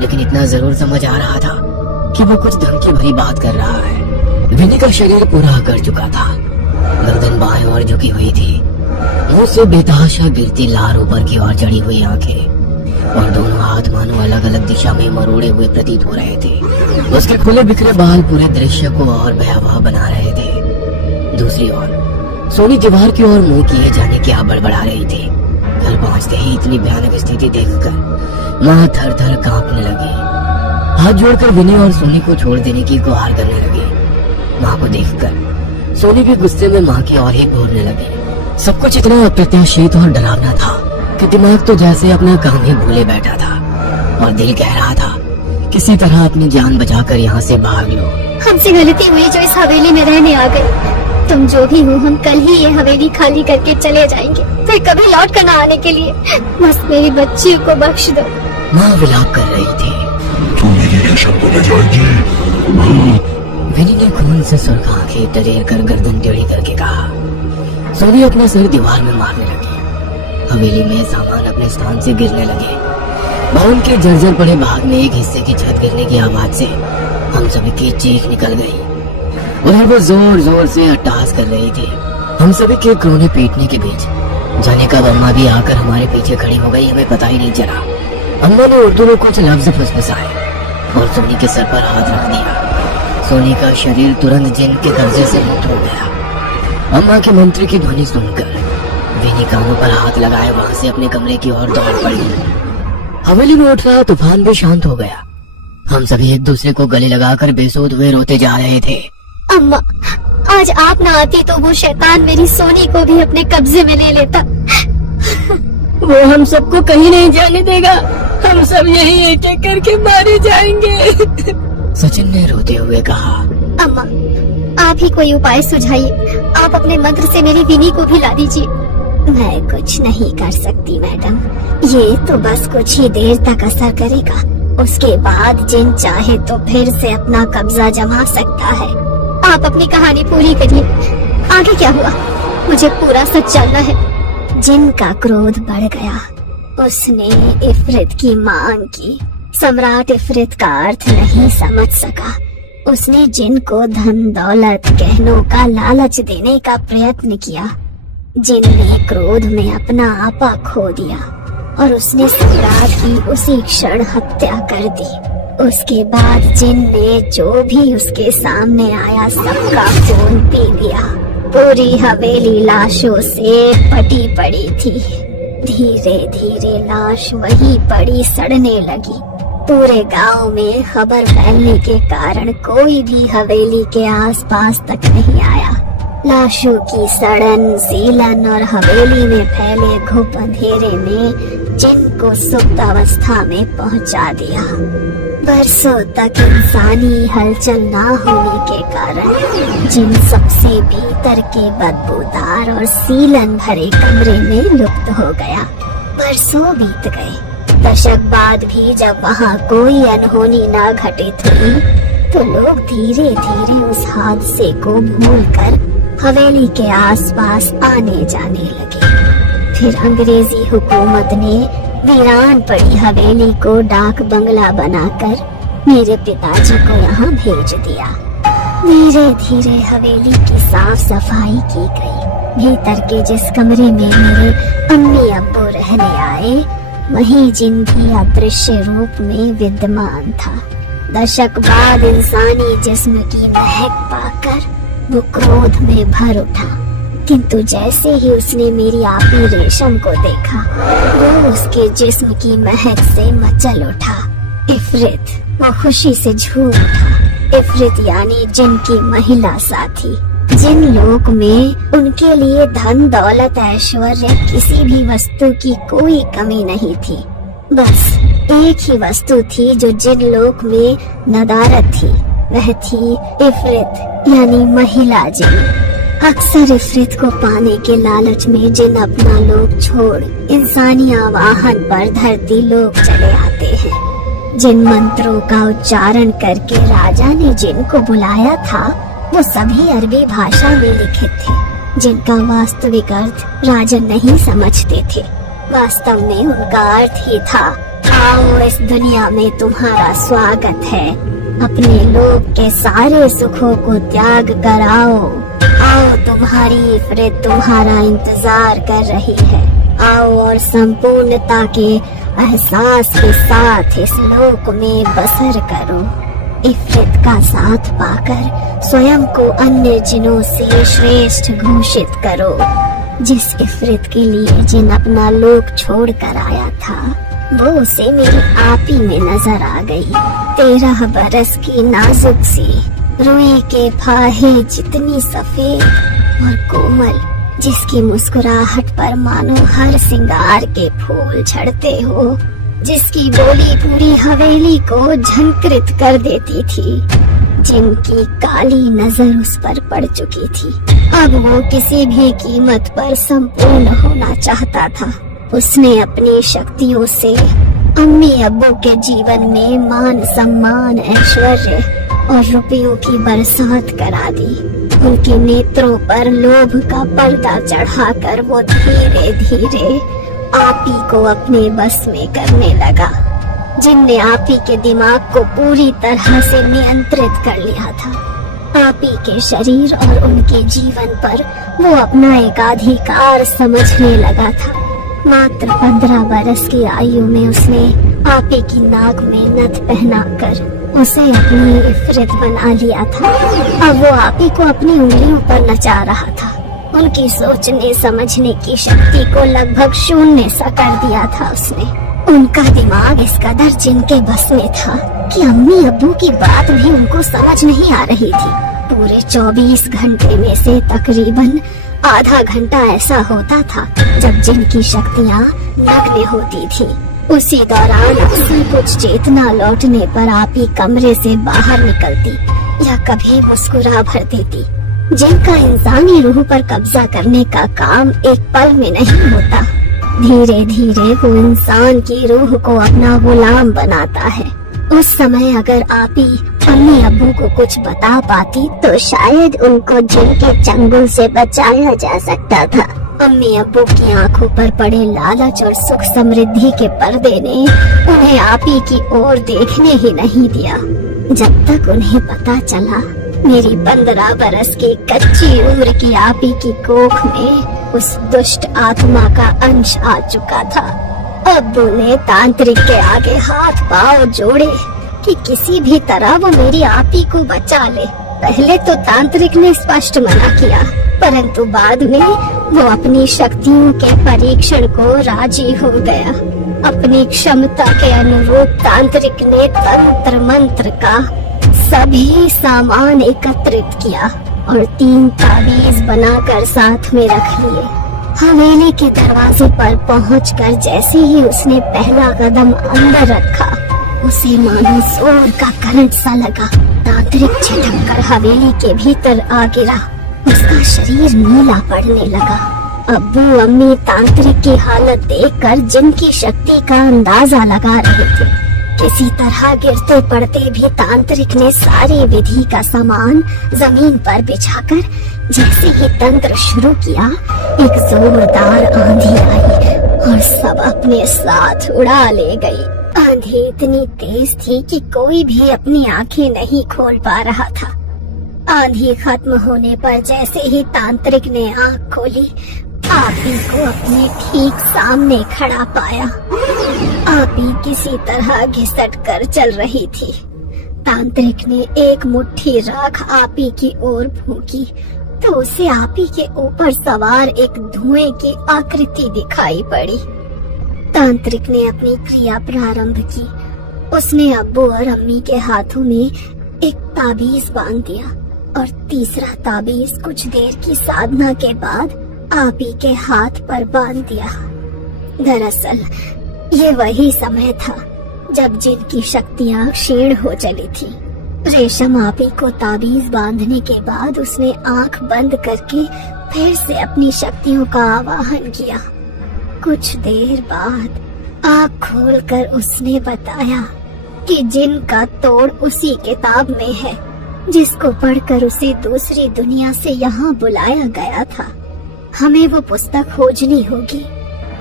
लेकिन इतना जरूर समझ आ रहा था कि वो कुछ धमकी भरी बात कर रहा है। विनी का शरीर पूरा कर चुका था, गर्दन बाएं ओर झुकी हुई थी, मुंह से बेतहाशा गिरती लार ऊपर की ओर चढ़ी हुई आंखें, और दोनों हाथ मानो अलग अलग दिशा में मरोड़े हुए प्रतीत हो रहे थे। उसके खुले बिखरे बाल पूरे दृश्य को और भयावह बना रहे थे। दूसरी ओर सोनी दीवार की ओर मुंह किए जाने की बड़बड़ा रही थी। घर पहुंचते ही इतनी भयानक स्थिति देखकर माँ थर थर कांपने लगी। हाथ जोड़कर विनी और सोनी को छोड़ देने की गुहार करने लगी। माँ को देखकर सोनी भी गुस्से में माँ की ओर ही घूरने लगी। सब कुछ इतना अप्रत्याशित और डरावना था कि दिमाग तो जैसे अपना काम ही भूले बैठा था, और दिल कह रहा था किसी तरह अपनी जान बचाकर यहाँ से भाग लो। हमसे गलती हुई जो इस हवेली में रहने आ गए। तुम जो भी हो, हम कल ही ये हवेली खाली करके चले जाएंगे, फिर कभी लौट कर ना आने के लिए। बस मेरी बच्ची को बख्श दो। माँ विलाप कर रही थी। तुम मेरी रेशम को ले जाएंगी? विनी ने खून से सुर्ख आंखें टरेर कर गर्दन टेढ़ी करके कहा, सोनी अपना सिर दीवार में मारने लगी। हवेली में सामान अपने स्थान से गिरने लगे। भवन के जर्जर पड़े भाग में एक हिस्से की छत गिरने की आवाज से हम सभी की चीख निकल गई। उधर वो जोर जोर से अट्टहास कर रही थी। हम सभी के क्रोने पीटने के बीच जाने कब अम्मा भी आकर हमारे पीछे खड़ी हो गई, हमें पता ही नहीं चला। अम्मा ने उर्दू में कुछ लफ्ज फुसफुसाए और सोनी के सर पर हाथ रख दिया। सोनी का शरीर तुरंत जिन के कब्जे से मुक्त हो गया। अम्मा के मंत्र की ध्वनि सुनकर विनी कानों पर हाथ लगाए वहां से अपने कमरे की ओर दौड़ पड़ी। हवेली में उठ रहा तूफान भी शांत हो गया। हम सभी एक दूसरे को गले लगाकर बेसुध हुए रोते जा रहे थे। अम्मा, आज आप ना आती तो वो शैतान मेरी सोनी को भी अपने कब्जे में ले लेता। वो हम सबको कहीं नहीं जाने देगा। हम सब यही एक एक करके मारे जाएंगे। सचिन ने रोते हुए कहा। अम्मा, आप ही कोई उपाय सुझाइए। आप अपने मंत्र से मेरी विनी को भी ला दीजिए। मैं कुछ नहीं कर सकती मैडम, ये तो बस कुछ ही देर तक असर करेगा। उसके बाद जिन चाहे तो फिर से अपना कब्जा जमा सकता है। आप अपनी कहानी पूरी करिए। आगे क्या हुआ, मुझे पूरा सच जानना है। जिन का क्रोध बढ़ गया। उसने इफरित की मांग की। सम्राट इफरित का अर्थ नहीं समझ सका। उसने जिन को धन दौलत गहनों का लालच देने का प्रयत्न किया। जिन ने क्रोध में अपना आपा खो दिया और उसने सम्राट की उसी क्षण हत्या कर दी। उसके बाद जिन ने जो भी उसके सामने आया सबका खून पी लिया। पूरी हवेली लाशों से पटी पड़ी थी। धीरे धीरे लाश वही पड़ी सड़ने लगी। पूरे गांव में खबर फैलने के कारण कोई भी हवेली के आसपास तक नहीं आया। लाशों की सड़न, सीलन और हवेली में फैले घुप अंधेरे में जिन को सुप्त अवस्था में पहुंचा दिया। बरसों तक इंसानी हलचल न होने के कारण जिन सबसे भीतर के बदबूदार और सीलन भरे कमरे में लुप्त हो गया। बरसों बीत गए। दशक बाद भी जब वहाँ कोई अनहोनी न घटित हुई तो लोग धीरे धीरे उस हादसे को भूलकर हवेली के आसपास आने जाने लगे। फिर अंग्रेजी हुकूमत ने वीरान पड़ी हवेली को डाक बंगला बनाकर मेरे पिताजी को यहाँ भेज दिया। धीरे धीरे हवेली की साफ सफाई की गई। भीतर के जिस कमरे में मेरे अम्मी अब्बू रहने आए वहीं जिन भी अदृश्य रूप में विद्यमान था। दशक बाद इंसानी जिस्म की महक पाकर वो क्रोध में भर उठा, किंतु जैसे ही उसने मेरी आपी रेशम को देखा वो उसके जिस्म की महक से मचल उठा। इफरित वो खुशी से झूम उठा। इफरित यानी जिन की महिला साथी। जिन लोक में उनके लिए धन दौलत ऐश्वर्य किसी भी वस्तु की कोई कमी नहीं थी। बस एक ही वस्तु थी जो जिन लोक में नदारत थी, वह थी इफरित यानी महिला जिन। अक्सर इफरित को पाने के लालच में जिन अपना लोक छोड़ इंसानी आवाहन पर धरती लोक चले आते हैं। जिन मंत्रों का उच्चारण करके राजा ने जिन को बुलाया था वो सभी अरबी भाषा में लिखित थे, जिनका वास्तविक अर्थ राजन नहीं समझते थे। वास्तव में उनका अर्थ ही था, आओ इस दुनिया में तुम्हारा स्वागत है। अपने लोक के सारे सुखों को त्याग कर आओ। आओ तुम्हारी इफरित तुम्हारा इंतजार कर रही है। आओ और संपूर्णता के एहसास के साथ इस लोक में बसर करो। इफरित का साथ पाकर स्वयं को अन्य जिनों से श्रेष्ठ घोषित करो। जिस इफरित के लिए जिन अपना लोक छोड़ कर आया था वो उसे मेरी आपी में नजर आ गई। 13 बरस की नाजुक सी, रुई के फाहे जितनी सफेद और कोमल, जिसकी मुस्कुराहट पर मानो हर सिंगार के फूल झड़ते हो, जिसकी बोली पूरी हवेली को झंकृत कर देती थी। जिनकी काली नजर उस पर पड़ चुकी थी। अब वो किसी भी कीमत पर संपूर्ण होना चाहता था। उसने अपनी शक्तियों से अम्मी अब्बू के जीवन में मान सम्मान ऐश्वर्य और रुपयों की बरसात करा दी। उनके नेत्रों पर लोभ का पर्दा चढ़ाकर वो धीरे धीरे आपी को अपने बस में करने लगा। जिनने आपी के दिमाग को पूरी तरह से नियंत्रित कर लिया था। आपी के शरीर और उनके जीवन पर वो अपना एकाधिकार समझने लगा था। मात्र 15 बरस की आयु में उसने आपी की नाक में नथ पहनाकर उसे अपनी इफरत बना लिया था। अब वो आपी को अपनी उंगलियों पर नचा रहा था। उनकी सोचने समझने की शक्ति को लगभग शून्य सा कर दिया था उसने। उनका दिमाग इस कदर जिनके बस में था कि अम्मी अब्बू की बात भी उनको समझ नहीं आ रही थी। पूरे 24 घंटे में से तकरीबन आधा घंटा ऐसा होता था जब जिनकी शक्तियाँ नग्न होती थी। उसी दौरान अक्सर कुछ चेतना लौटने पर आपी कमरे से बाहर निकलती या कभी मुस्कुरा भर देती। जिनका इंसानी रूह पर कब्जा करने का काम एक पल में नहीं होता। धीरे धीरे वो इंसान की रूह को अपना गुलाम बनाता है। उस समय अगर आपी अम्मी अब्बू को कुछ बता पाती तो शायद उनको जिन के चंगुल से बचाया जा सकता था। अम्मी अब्बू की आंखों पर पड़े लालच और सुख समृद्धि के पर्दे ने उन्हें आपी की ओर देखने ही नहीं दिया। जब तक उन्हें पता चला मेरी 15 बरस की कच्ची उम्र की आपी की कोख में उस दुष्ट आत्मा का अंश आ चुका था। अब्बू ने तांत्रिक के आगे हाथ पांव जोड़े कि किसी भी तरह वो मेरी आपी को बचा ले। पहले तो तांत्रिक ने स्पष्ट मना किया, परंतु बाद में वो अपनी शक्तियों के परीक्षण को राजी हो गया। अपनी क्षमता के अनुरूप तांत्रिक ने तंत्र मंत्र का सभी सामान एकत्रित किया और 3 ताबीज बनाकर साथ में रख लिए। हवेली के दरवाजे पर पहुंचकर जैसे ही उसने पहला कदम अंदर रखा, उसे मानो जोर का करंट सा लगा। तांत्रिक झटक कर हवेली के भीतर आ गिरा। उसका शरीर नीला पड़ने लगा। अब्बू अम्मी तांत्रिक की हालत देखकर जिनकी शक्ति का अंदाजा लगा रहे थे। किसी तरह गिरते पड़ते भी तांत्रिक ने सारी विधि का सामान जमीन पर बिछाकर जैसे ही तंत्र शुरू किया, एक जोरदार आंधी आई और सब अपने साथ उड़ा ले गई। आंधी इतनी तेज थी कि कोई भी अपनी आंखें नहीं खोल पा रहा था। आंधी खत्म होने पर जैसे ही तांत्रिक ने आंख खोली, आपी को अपने ठीक सामने खड़ा पाया। आपी किसी तरह घिसट कर चल रही थी। तांत्रिक ने एक मुट्ठी राख आपी की ओर फूंकी तो उसे आपी के ऊपर सवार एक धुएं की आकृति दिखाई पड़ी। तांत्रिक ने अपनी क्रिया प्रारंभ की। उसने अब्बू और अम्मी के हाथों में एक ताबीज बांध दिया और तीसरा ताबीज कुछ देर की साधना के बाद आपी के हाथ पर बांध दिया। दरअसल ये वही समय था जब जिनकी शक्तियां क्षीण हो चली थी। रेशम आपी को ताबीज बांधने के बाद उसने आंख बंद करके फिर से अपनी शक्तियों का आवाहन किया। कुछ देर बाद आंख खोलकर उसने बताया कि जिन का तोड़ उसी किताब में है जिसको पढ़कर उसे दूसरी दुनिया से यहाँ बुलाया गया था। हमें वो पुस्तक खोजनी होगी।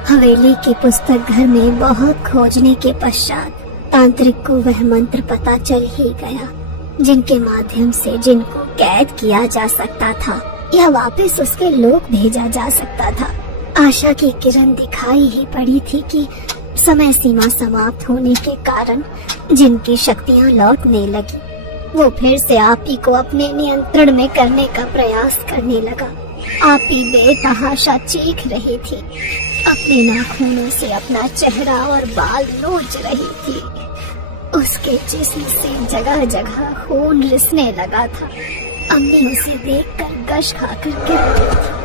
हवेली के पुस्तक घर में बहुत खोजने के पश्चात तांत्रिक को वह मंत्र पता चल ही गया जिनके माध्यम से जिनको कैद किया जा सकता था या वापस उसके लोक भेजा जा सकता था। आशा की किरण दिखाई ही पड़ी थी कि समय सीमा समाप्त होने के कारण जिनकी शक्तियां लौटने लगी। वो फिर से आपी को अपने नियंत्रण में करने का प्रयास करने लगा। आपी बेतहाशा चीख रही थी, अपने नाखूनों से अपना चेहरा और बाल नोच रही थी। उसके जिस्म से जगह जगह खून रिसने लगा था। अम्मी उसे देखकर गश खाकर गिर गई थी।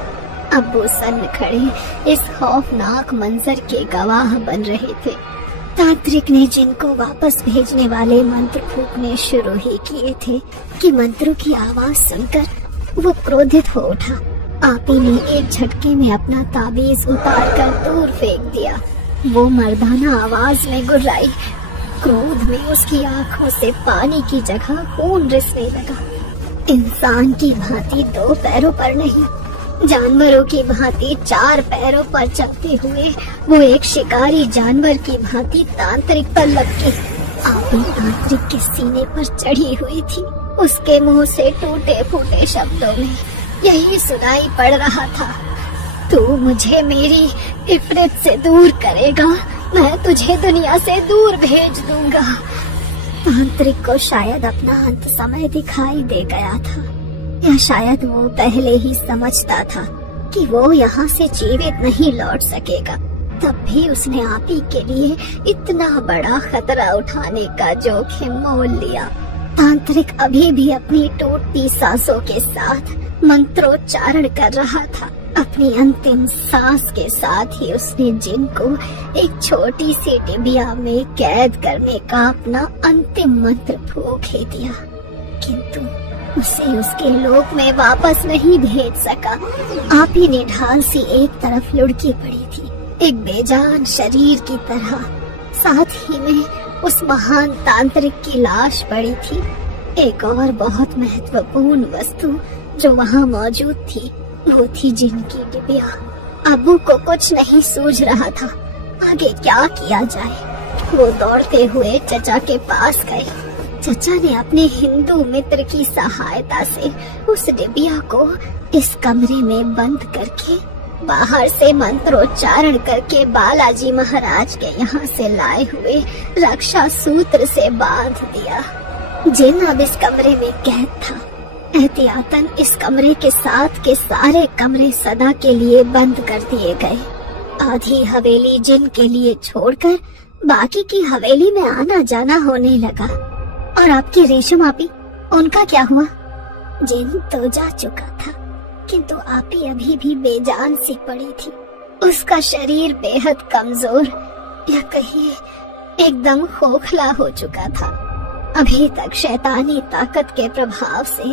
अब्बू सन खड़े इस खौफनाक मंजर के गवाह बन रहे थे। तांत्रिक ने जिनको वापस भेजने वाले मंत्र फूंकने शुरू ही किए थे कि मंत्रों की आवाज सुनकर वो क्रोधित हो उठा। आपी ने एक झटके में अपना ताबीज उतारकर दूर फेंक दिया। वो मर्दाना आवाज में गुर्राई। क्रोध में उसकी आंखों से पानी की जगह खून रिसने लगा। इंसान की भांति 2 पैरों पर नहीं, जानवरों की भांति 4 पैरों पर चलते हुए वो एक शिकारी जानवर की भांति तांत्रिक पर लपकी आपी तांत्रिक के सीने पर चढ़ी हुई थी। उसके मुंह से टूटे फूटे शब्दों में यही सुनाई पड़ रहा था, तू मुझे मेरी इफरित से दूर करेगा, मैं तुझे दुनिया से दूर भेज दूंगा। तांत्रिक को शायद अपना अंत समय दिखाई दे गया था, या शायद वो पहले ही समझता था कि वो यहाँ से जीवित नहीं लौट सकेगा। तब भी उसने आप ही के लिए इतना बड़ा खतरा उठाने का जोखिम मोल लिया। तांत्रिक अभी भी अपनी टूटती सांसों के साथ मंत्रोच्चारण कर रहा था। अपनी अंतिम सांस के साथ ही उसने जिन को एक छोटी सी डिबिया में कैद करने का अपना अंतिम मंत्र फूंक ही दिया, किंतु उसे उसके लोक में वापस नहीं भेज सका। आप ही ने ढाल सी एक तरफ लुढ़की पड़ी थी, एक बेजान शरीर की तरह। साथ ही में उस महान तांत्रिक की लाश पड़ी थी। एक और बहुत महत्वपूर्ण वस्तु जो वहाँ मौजूद थी वो थी जिन की डिबिया। अब्बू को कुछ नहीं सूझ रहा था, आगे क्या किया जाए। वो दौड़ते हुए चचा के पास गए। चचा ने अपने हिंदू मित्र की सहायता से उस डिबिया को इस कमरे में बंद करके बाहर से मंत्रोच्चारण करके बालाजी महाराज के यहाँ से लाए हुए रक्षा सूत्र से बांध दिया। जिन अब इस कमरे में कैद था। एहतियातन इस कमरे के साथ के सारे कमरे सदा के लिए बंद कर दिए गए। आधी हवेली जिन के लिए छोड़कर बाकी की हवेली में आना जाना होने लगा। और आपकी रेशम आपी, उनका क्या हुआ? जिन तो जा चुका था, किंतु आपी अभी भी बेजान सी पड़ी थी। उसका शरीर बेहद कमजोर या कहिए एकदम खोखला हो चुका था। अभी तक शैतानी ताकत के प्रभाव से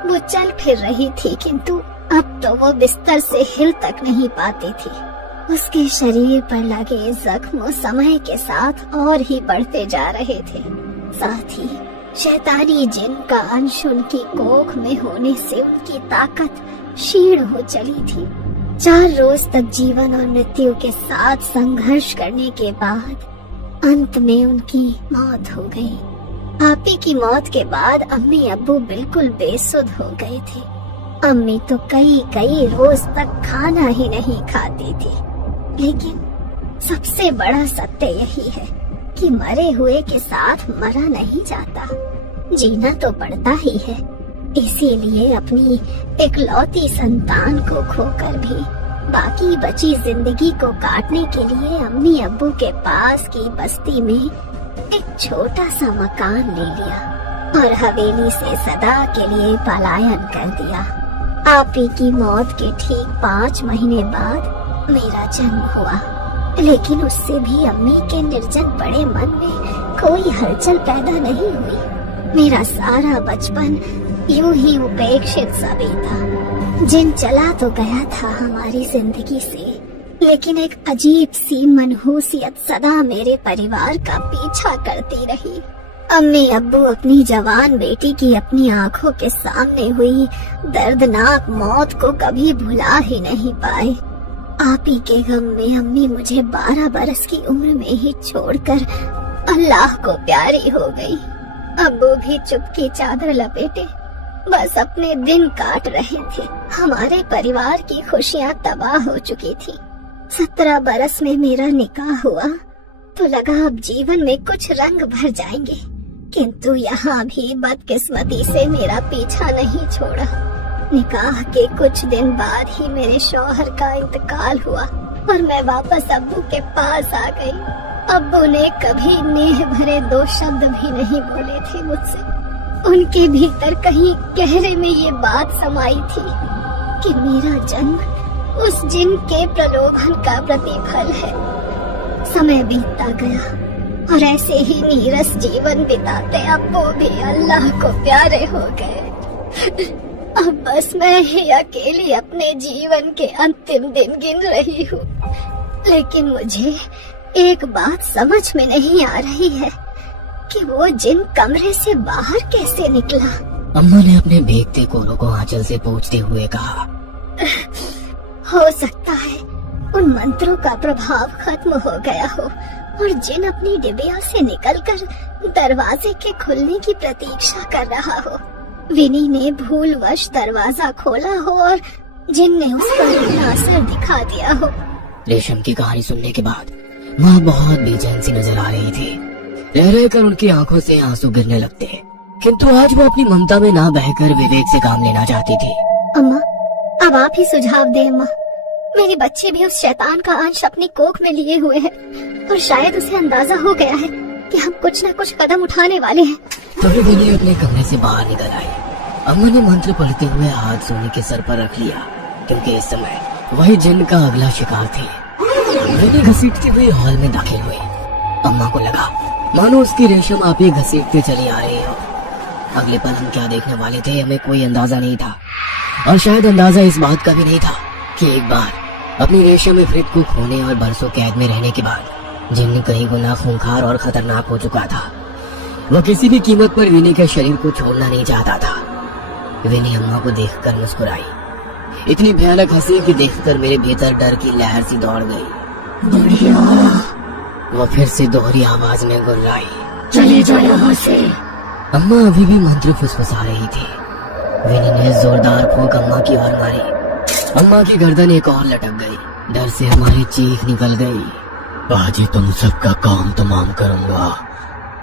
वो चल फिर रही थी, किंतु अब तो वो बिस्तर से हिल तक नहीं पाती थी। उसके शरीर पर लगे जख्म समय के साथ और ही बढ़ते जा रहे थे। साथ ही शैतानी जिन का अंश उनकी कोख में होने से उनकी ताकत क्षीण हो चली थी। 4 रोज तक जीवन और मृत्यु के साथ संघर्ष करने के बाद अंत में उनकी मौत हो गई। आपी की मौत के बाद अम्मी अब्बू बिल्कुल बेसुध हो गए थे। अम्मी तो कई रोज तक खाना ही नहीं खाती थी। लेकिन सबसे बड़ा सत्य यही है कि मरे हुए के साथ मरा नहीं जाता, जीना तो पड़ता ही है। इसीलिए अपनी इकलौती संतान को खोकर भी बाकी बची जिंदगी को काटने के लिए अम्मी अब्बू के पास की बस्ती में एक छोटा सा मकान ले लिया और हवेली से सदा के लिए पलायन कर दिया। आपी की मौत के ठीक 5 महीने बाद मेरा जन्म हुआ, लेकिन उससे भी अम्मी के निर्जन बड़े मन में कोई हलचल पैदा नहीं हुई। मेरा सारा बचपन यूं ही उपेक्षित सा बीता। जिन चला तो गया था हमारी जिंदगी से, लेकिन एक अजीब सी मनहूसियत सदा मेरे परिवार का पीछा करती रही। अम्मी अब्बू अपनी जवान बेटी की अपनी आंखों के सामने हुई दर्दनाक मौत को कभी भुला ही नहीं पाए। आप ही के गम में अम्मी मुझे 12 बरस की उम्र में ही छोड़कर अल्लाह को प्यारी हो गई। अब्बू भी चुप की चादर लपेटे बस अपने दिन काट रहे थे। हमारे परिवार की खुशियां तबाह हो चुकी थी। 17 बरस में मेरा निकाह हुआ तो लगा अब जीवन में कुछ रंग भर जाएंगे, किंतु यहाँ भी बदकिस्मती से मेरा पीछा नहीं छोड़ा। निकाह के कुछ दिन बाद ही मेरे शौहर का इंतकाल हुआ और मैं वापस अब्बू के पास आ गई। अब्बू ने कभी नेह भरे 2 शब्द भी नहीं बोले थे मुझसे। उनके भीतर कहीं गहरे में ये बात समाई थी कि मेरा जन्म उस जिन के प्रलोभन का प्रतिफल है। समय बीतता गया और ऐसे ही नीरस जीवन बिताते अब्बू भी अल्लाह को प्यारे हो गए। अब बस मैं ही अकेली अपने जीवन के अंतिम दिन गिन रही हूँ। लेकिन मुझे एक बात समझ में नहीं आ रही है कि वो जिन कमरे से बाहर कैसे निकला। अम्मा ने अपने भीगते कोरों को आंचल से पोंछते हुए कहा। हो सकता है उन मंत्रों का प्रभाव खत्म हो गया हो और जिन अपनी डिबिया से निकलकर दरवाजे के खुलने की प्रतीक्षा कर रहा हो। विनी ने भूलवश दरवाजा खोला हो और जिन ने उस पर अपना असर दिखा दिया हो। रेशम की कहानी सुनने के बाद माँ बहुत बेचैन सी नजर आ रही थी। रह रहकर उनकी आंखों से आंसू गिरने लगते, किंतु आज वो अपनी ममता में ना बहकर विवेक से काम लेना चाहती थी। अम्मा, अब आप ही सुझाव दें अम्मा। मेरी बच्ची भी उस शैतान का अंश अपनी कोख में लिए हुए है और शायद उसे अंदाजा हो गया है कि हम कुछ न कुछ कदम उठाने वाले हैं। तभी विनी अपने कमरे से बाहर निकल आई। अम्मा ने मंत्र पढ़ते हुए हाथ सोने के सर पर रख लिया, क्योंकि इस समय वही जिन का अगला शिकार थे। विनी घसीटते हुए हॉल में दाखिल हुई। अम्मा को लगा मानो उसकी रेशम आप ही घसीटते चली आ रही हो। अगले पल हम क्या देखने वाले थे हमें कोई अंदाजा नहीं था, और शायद अंदाजा इस बात का भी नहीं था कि एक बार अपनी रेशम इफरित को खोने और बरसों कैद में रहने के बाद जिन कई गुना खूंखार और खतरनाक हो चुका था। वह किसी भी कीमत पर विनी के शरीर को छोड़ना नहीं चाहता था। विनी अम्मा को देखकर मुस्कुराई, इतनी भयानक हंसी कि देखकर मेरे भीतर डर की लहर सी दौड़ गई। वह फिर से दोहरी आवाज में गुर्राई, चली जाओ यहाँ से। अम्मा अभी भी मंत्र फुसफुसा रही थी। विनी ने जोरदार फूंक अम्मा की ओर मारी। अम्मा की गर्दन एक और लटक गई। डर से हमारी चीख निकल गई। आज ही तुम सबका काम तमाम करूंगा।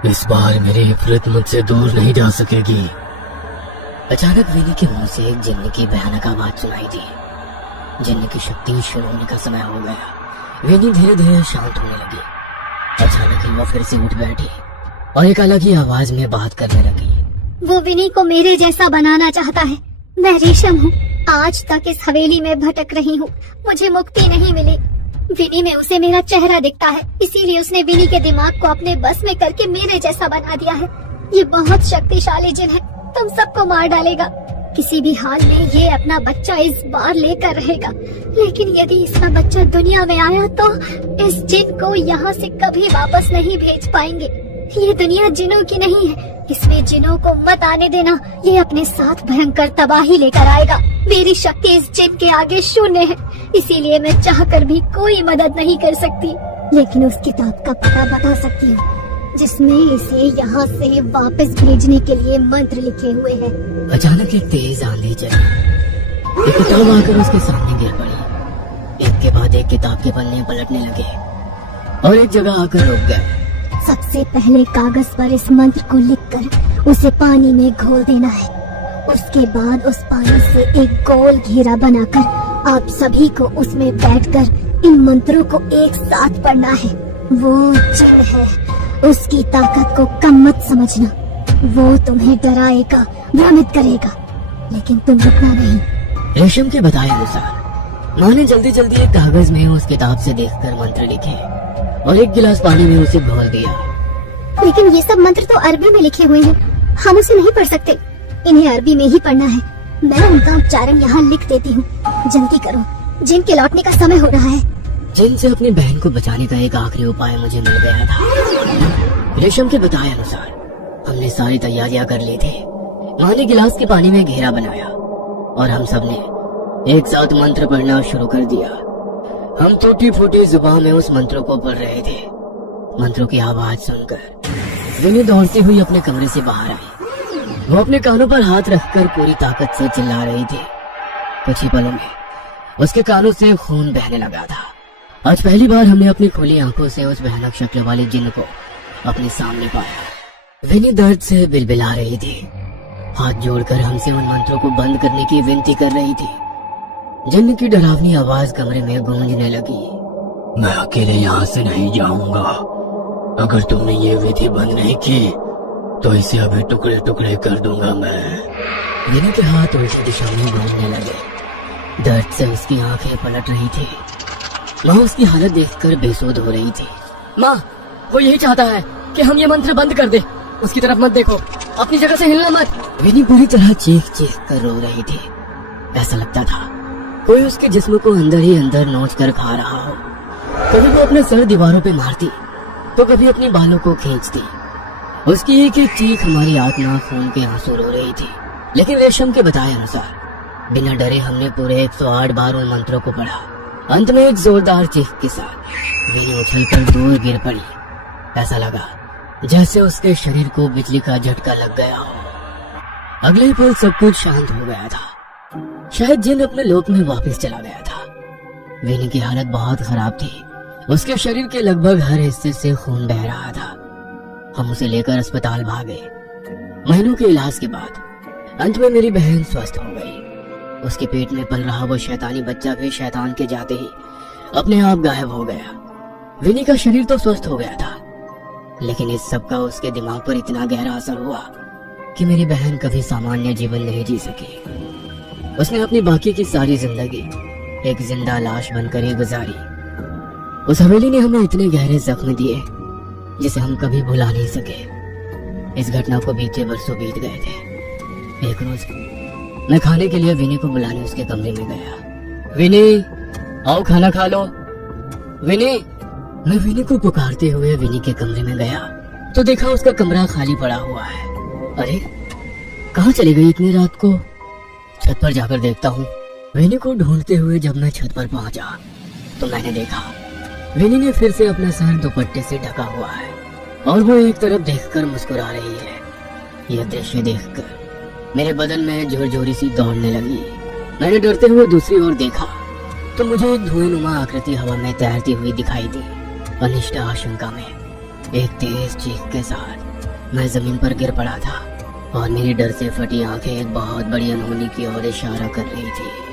इस बार मेरी इफरित मुझसे दूर नहीं जा सकेगी। अचानक विनी के मुंह से एक जिन्न की भयानक आवाज सुनाई दी। जिन्न की शक्ति शुरू होने का समय हो गया। विनी धीरे धीरे शांत होने लगी। अचानक ही वह फिर से उठ बैठी और एक अलग ही आवाज में बात करने लगी। वो विनी को मेरे जैसा बनाना चाहता है। मैं रेशम हूँ, आज तक इस हवेली में भटक रही हूँ, मुझे मुक्ति नहीं मिली। विनी में उसे मेरा चेहरा दिखता है, इसीलिए उसने विनी के दिमाग को अपने बस में करके मेरे जैसा बना दिया है। ये बहुत शक्तिशाली जिन है, तुम सबको मार डालेगा। किसी भी हाल में ये अपना बच्चा इस बार लेकर रहेगा, लेकिन यदि इसका बच्चा दुनिया में आया तो इस जिन को यहाँ से कभी वापस नहीं भेज पाएंगे। ये दुनिया जिनों की नहीं है, इसमें जिनों को मत आने देना। ये अपने साथ भयंकर तबाही लेकर आएगा। मेरी शक्ति इस जिन के आगे शून्य है, इसीलिए मैं चाहकर भी कोई मदद नहीं कर सकती। लेकिन उस किताब का पता बता सकती हूँ जिसमें इसे यहाँ से वापस भेजने के लिए मंत्र लिखे हुए हैं। अचानक एक तेज आंधी चली। एक किताब आकर उसके सामने गिर पड़ी। एक के बाद एक किताब के पन्ने पलटने लगे और एक जगह आकर रुक गए। सबसे पहले कागज पर इस मंत्र को लिखकर उसे पानी में घोल देना है। उसके बाद उस पानी से एक गोल घेरा बनाकर आप सभी को उसमें बैठकर इन मंत्रों को एक साथ पढ़ना है। वो जिन है, उसकी ताकत को कम मत समझना। वो तुम्हें डराएगा, भ्रमित करेगा, लेकिन तुम रुकना नहीं। रेशम के बताए अनुसार माँ ने जल्दी जल्दी एक कागज में उस किताब से देखकर मंत्र लिखे और एक गिलास पानी में उसे घोल दिया। लेकिन ये सब मंत्र तो अरबी में लिखे हुए हैं, हम उसे नहीं पढ़ सकते। इन्हें अरबी में ही पढ़ना है। मैं उनका उच्चारण यहाँ लिख देती हूँ, जल्दी करो, जिन के लौटने का समय हो रहा है। जिन से अपनी बहन को बचाने का एक आखिरी उपाय मुझे मिल गया था। रेशम के बताए अनुसार हमने सारी तैयारियां कर ली थी। माँ ने गिलास के पानी में घेरा बनाया और हम सब ने एक साथ मंत्र पढ़ना शुरू कर दिया। हम टूटी फूटी जुबान में उस मंत्रों को पढ़ रहे थे। मंत्रों की आवाज सुनकर विनी दौड़ती हुई अपने कमरे से बाहर आई। वो अपने कानों पर हाथ रखकर पूरी ताकत से चिल्ला रही थी। कुछ ही पलों में उसके कानों से खून बहने लगा था। आज पहली बार हमने अपनी खुली आंखों से उस भयानक शक्ल वाले जिन्न को अपने सामने पाया। विनी दर्द से बिलबिला रही थी। हाथ जोड़कर हमसे उन मंत्रों को बंद करने की विनती कर रही थी। जिन्न की डरावनी आवाज कमरे में गूंजने लगी। मैं अकेले यहाँ से नहीं जाऊंगा। अगर तुमने ये विधि बंद नहीं की तो इसे अभी टुकड़े टुकड़े कर दूंगा मैं। विनी के हाथ उल्टी दिशा में घूमने लगे। दर्द से उसकी आंखें पलट रही थी। माँ उसकी हालत देखकर बेसुध हो रही थी। माँ, वो यही चाहता है कि हम ये मंत्र बंद कर दे। उसकी तरफ मत देखो, अपनी जगह से हिलना मत। विनी बुरी तरह चीख चीख कर रो रही थी। ऐसा लगता था कोई उसके जिस्म को अंदर ही अंदर नोच कर खा रहा हो। कभी वो अपने सर दीवारों पे मारती तो कभी अपने बालों को खींचती। उसकी एक एक चीख हमारी आत्मा खून के आंसू रो रही थी। लेकिन रेशम के बताए अनुसार बिना डरे हमने पूरे 108 बार उन मंत्रों को पढ़ा। अंत में एक जोरदार चीख के साथ विनी उछलकर दूर गिर पड़ी। ऐसा लगा जैसे उसके शरीर को बिजली का झटका लग गया हो। अगले ही पल सब कुछ शांत हो गया था। शायद जिन अपने लोक में वापस चला गया था। विनी की हालत बहुत खराब थी। उसके शरीर के लगभग हर हिस्से से खून बह रहा था। हम उसे लेकर अस्पताल भागे। महीनों के इलाज के बाद अंत में मेरी बहन स्वस्थ हो गई। उसके पेट में पल रहा वो शैतानी बच्चा भी शैतान के जाते ही अपने आप गायब हो गया। विनी का शरीर तो स्वस्थ हो गया था, लेकिन इस सब का उसके दिमाग पर इतना गहरा असर हुआ कि मेरी बहन कभी सामान्य जीवन नहीं जी सकी। उसने अपनी बाकी की सारी जिंदगी एक जिंदा लाश बनकर ही गुजारी। उस हवेली ने हमें इतने गहरे जख्म दिए जिसे हम कभी भुला नहीं सके। इस घटना को बीते बरसों बीत गए थे। एक रोज मैं खाने के लिए विनी को बुलाने उसके कमरे में गया। विनी, आओ खाना खा लो। विनी, मैं विनी को पुकारते हुए विनी के कमरे में गया तो देखा उसका कमरा खाली पड़ा हुआ है। अरे, कहाँ चली गई इतनी रात को? छत पर जाकर देखता हूँ। विनी को ढूंढते हुए जब मैं छत पर पहुंचा तो मैंने देखा विनी ने फिर से अपना सर दुपट्टे से ढका हुआ है और वो एक तरफ देखकर मुस्कुरा रही है। यह दृश्य देखकर मेरे बदन में झुरझुरी सी दौड़ने लगी। मैंने डरते हुए दूसरी ओर देखा तो मुझे एक धुएंनुमा आकृति हवा में तैरती हुई दिखाई दी। अनिष्ट आशंका में एक तेज चीख के साथ मैं जमीन पर गिर पड़ा था और मेरी डर से फटी आंखें एक बहुत बड़ी अनहोनी की ओर इशारा कर रही थी।